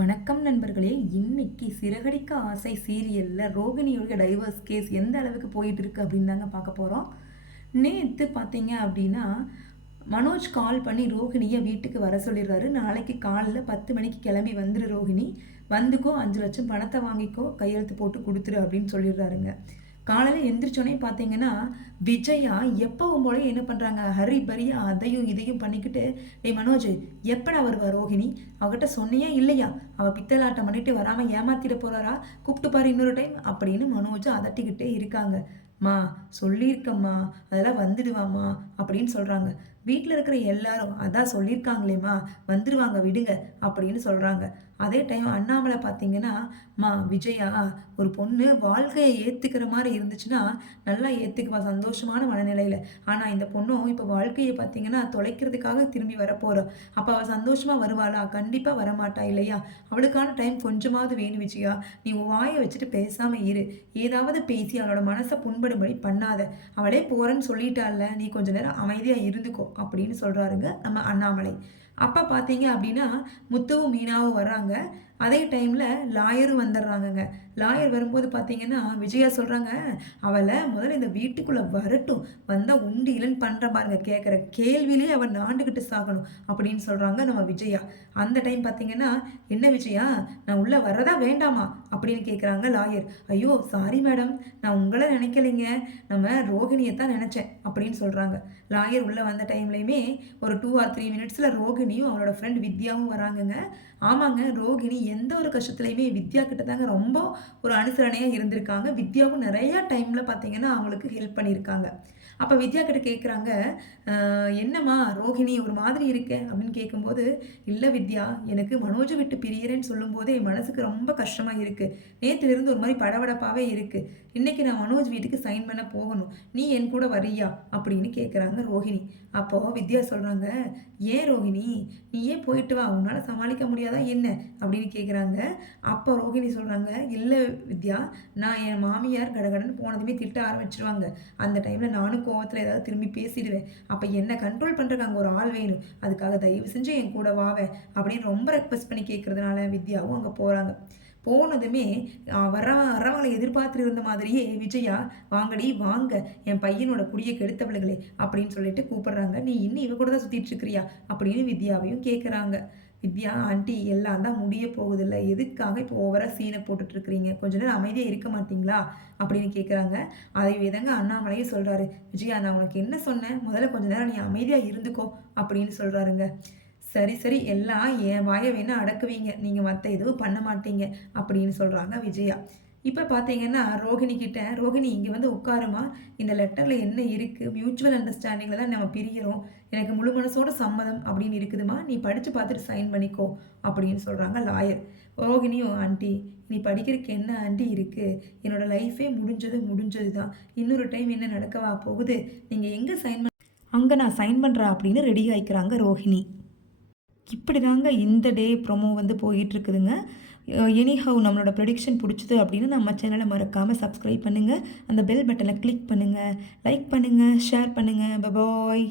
வணக்கம் நண்பர்களே. இன்னைக்கு சிறகடிக்க ஆசை சீரியல்ல ரோகிணியோட டைவர்ஸ் கேஸ் எந்த அளவுக்கு போயிட்டு இருக்கு அப்படின்னு தாங்க பார்க்க போறோம். நேத்து பார்த்தீங்க அப்படின்னா மனோஜ் கால் பண்ணி ரோகிணியை வீட்டுக்கு வர சொல்லிடுறாரு. நாளைக்கு காலைல 10 மணிக்கு கிளம்பி வந்துரு ரோகிணி, வந்துக்கோ, 5 லட்சம் பணத்தை வாங்கிக்கோ, கையெழுத்து போட்டு கொடுத்துரு அப்படின்னு சொல்லிடுறாருங்க. காலையில் எந்திரிச்சோடனே பார்த்தீங்கன்னா விஜயா எப்பவும் போல என்ன பண்ணுறாங்க, ஹரி பரியா அதையும் இதையும் பண்ணிக்கிட்டு, டேய் மனோஜ் எப்படா வருவா ரோஹிணி, அவகிட்ட சொன்னியா இல்லையா, அவள் பித்தலாட்டம் பண்ணிட்டு வராமல் ஏமாத்திட போறாரா, கூப்பிட்டு பாரு இன்னொரு டைம் அப்படின்னு மனோஜ் அதட்டிக்கிட்டே இருக்காங்க. மா சொல்லியிருக்கம்மா, அதெல்லாம் வந்துடுவாம்மா அப்படின்னு சொல்கிறாங்க. வீட்டில் இருக்கிற எல்லாரும் அதான் சொல்லியிருக்காங்களேம்மா, வந்துடுவாங்க விடுங்க அப்படின்னு சொல்கிறாங்க. அதே டைம் அண்ணாமலை பார்த்தீங்கன்னா, மா விஜயா, ஒரு பொண்ணு வாழ்க்கையை ஏற்றுக்கிற மாதிரி இருந்துச்சுன்னா நல்லா ஏற்றுக்குவா சந்தோஷமான மனநிலையில். ஆனால் இந்த பொண்ணும் இப்போ வாழ்க்கையை பார்த்தீங்கன்னா தொலைக்கிறதுக்காக திரும்பி வரப்போகிறா. அப்போ அவள் சந்தோஷமாக வருவாளா? கண்டிப்பாக வரமாட்டா இல்லையா? அவளுக்கான டைம் கொஞ்சமாவது வேணும் விஜயா. நீ வாயை வச்சுட்டு பேசாமல் இரு. ஏதாவது பேசி அவளோட மனசை புண்படும்படி பண்ணாத. அவளே போகிறேன்னு சொல்லிட்டால, நீ கொஞ்ச நேரம் அமைதியாக இருந்துக்கோ அப்படின்னு சொல்கிறாருங்க நம்ம அண்ணாமலை. அப்போ பார்த்தீங்க அப்படின்னா முத்துவும் மீனாவும் வர்றாங்க. அதே டைமில் லாயரும் வந்துடுறாங்கங்க. லாயர் வரும்போது பார்த்தீங்கன்னா விஜயா சொல்கிறாங்க, அவளை முதல்ல இந்த வீட்டுக்குள்ளே வரட்டும், வந்தால் உண்டு இல்லைன்னு பண்ணுற பாருங்க, கேட்குற கேள்வியிலே அவள் நாண்டுக்கிட்டு சாகணும் அப்படின்னு சொல்கிறாங்க நம்ம விஜயா. அந்த டைம் பார்த்தீங்கன்னா, என்ன விஜயா, நான் உள்ளே வர்றதா வேண்டாமா அப்படின்னு கேட்குறாங்க லாயர். ஐயோ சாரி மேடம், நான் உங்களை நினைக்கலைங்க, நம்ம ரோகிணியை தான் நினச்சேன் அப்படின்னு சொல்கிறாங்க. லாயர் உள்ளே வந்த டைம்லையுமே ஒரு 2 or 3 மினிட்ஸில் ரோகிணியும் அவளோட ஃப்ரெண்ட் வித்யாவும் வராங்கங்க. ஆமாங்க, ரோகிணி எந்த ஒரு கஷ்டத்துலையுமே வித்யா கிட்ட தாங்க ரொம்ப ஒரு அனுசரணையாக இருந்திருக்காங்க. வித்யாவும் நிறையா டைமில் பார்த்தீங்கன்னா அவங்களுக்கு ஹெல்ப் பண்ணியிருக்காங்க. அப்போ வித்யா கிட்ட கேட்குறாங்க, என்னம்மா ரோஹிணி ஒரு மாதிரி இருக்க அப்படின்னு கேட்கும்போது, இல்லை வித்யா, எனக்கு மனோஜை விட்டு பிரியறேன்னு சொல்லும்போதே என் மனசுக்கு ரொம்ப கஷ்டமாக இருக்குது. நேற்றுலேருந்து ஒரு மாதிரி படபடப்பாகவே இருக்குது. இன்றைக்கி நான் மனோஜ் வீட்டுக்கு சைன் பண்ண போகணும், நீ என் கூட வரியா அப்படின்னு கேட்குறாங்க ரோஹிணி. அப்போது வித்யா சொல்கிறாங்க, ஏன் ரோஹிணி, நீ ஏன் போயிட்டு வா, உன்னால் சமாளிக்க முடியாதா என்ன அப்படின்னு கேட்குறாங்க. அப்போ ரோஹிணி சொல்கிறாங்க, இல்லை வித்யா, நான் என் மாமியார் கடகடன்னு போனதுமே திட்ட ஆரம்பிச்சிருவாங்க. அந்த டைமில் நானும் கோவத்தில் ஏதாவது திரும்பி பேசிடுவேன். அப்போ என்ன கண்ட்ரோல் பண்ணுறதுக்கு அங்கே ஒரு ஆள் வேணும், அதுக்காக தயவு செஞ்சு என் கூட வாவே அப்படின்னு ரொம்ப ரெக்வஸ்ட் பண்ணி கேட்குறதுனால வித்யாவும் அங்கே போகிறாங்க. போனதுமே வரவங்களை எதிர்பார்த்துட்டு இருந்த மாதிரியே விஜயா, வாங்கடி வாங்க, என் பையனோட குடியை கெடுத்தவளுகளே அப்படின்னு சொல்லிட்டு கூப்பிடுறாங்க. நீ இன்னும் இவ கூட தான் சுற்றிட்டு இருக்கிறியா அப்படின்னு வித்யாவையும் கேட்குறாங்க. வித்யா, ஆண்டி எல்லாம் தான் முடிய போகுதில்ல, எதுக்காக இப்போ ஓவராக சீனை போட்டுட்ருக்கிறீங்க, கொஞ்ச நேரம் அமைதியாக இருக்க மாட்டிங்களா அப்படின்னு கேட்குறாங்க. அதை விதங்க அண்ணாமலையே சொல்கிறாரு, விஜயா நான் உனக்கு என்ன சொன்னேன், முதல்ல கொஞ்ச நேரம் நீ அமைதியாக இருந்துக்கோ அப்படின்னு சொல்கிறாருங்க. சரி சரி, எல்லாம் என் வாயை வேணா அடக்குவீங்க, நீங்கள் மற்ற எதுவும் பண்ண மாட்டீங்க அப்படின்னு சொல்கிறாங்க விஜயா. இப்போ பார்த்தீங்கன்னா ரோஹிணி கிட்ட, ரோஹிணி இங்கே வந்து உட்காருமா, இந்த லெட்டரில் என்ன இருக்குது, மியூச்சுவல் அண்டர்ஸ்டாண்டிங்கில் தான் நம்ம பிரிகிறோம், எனக்கு முழு மனசோட சம்மதம் அப்படின்னு இருக்குதுமா, நீ படித்து பார்த்துட்டு சைன் பண்ணிக்கோ அப்படின்னு சொல்கிறாங்க லாயர். ரோஹிணியும், ஆண்டி நீ படிக்கிறதுக்கு என்ன ஆண்டி இருக்குது, என்னோட லைஃபே முடிஞ்சது தான், இன்னொரு டைம் என்ன நடக்கவா போகுது, நீங்கள் எங்கே சைன் பண்ண அங்கே நான் சைன் பண்ணுறேன் அப்படின்னு ரெடி ஆகிக்கிறாங்க ரோஹிணி. இப்படி தாங்க இந்த டே ப்ரொமோ வந்து போயிட்டுருக்குதுங்க. எனிஹவ் நம்மளோட ப்ரெடிக்ஷன் பிடிச்சது அப்படின்னு நம்ம சேனலை மறக்காமல் சப்ஸ்கிரைப் பண்ணுங்கள், அந்த பெல் பட்டனை கிளிக் பண்ணுங்கள், லைக் பண்ணுங்கள், ஷேர் பண்ணுங்கள். பாய்.